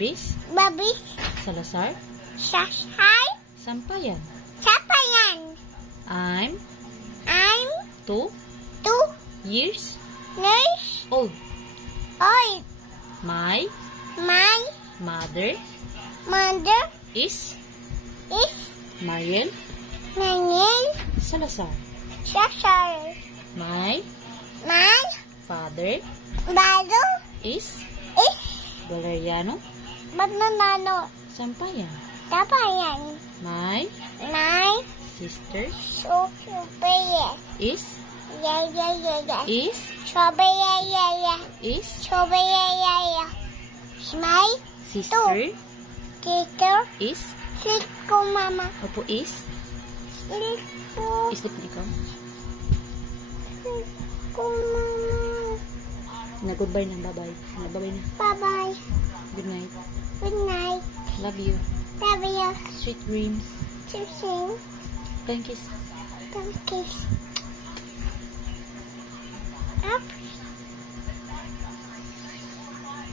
Barbis, Babis. Salazar, Sashay. Sampayan. Sapayan. I'm I'm 2 two years nurse. old. Old. My My mother mother is is Mariel Nangil Salazar. Sashay. My My father balo is is Valeriano Bananano. Sampayan. Sapayan. My My sister Sophia. is Yeah. is Sophia. is Sophia. My sister teacher. is Siko mama. opo is Siko. is na ikaw. Siko mama. Na goodbye na, bye-bye. Na bye-bye na. Bye-bye. Good night. Good night. Love you. Love you. Sweet dreams. To sing. Thank you. Don't kiss.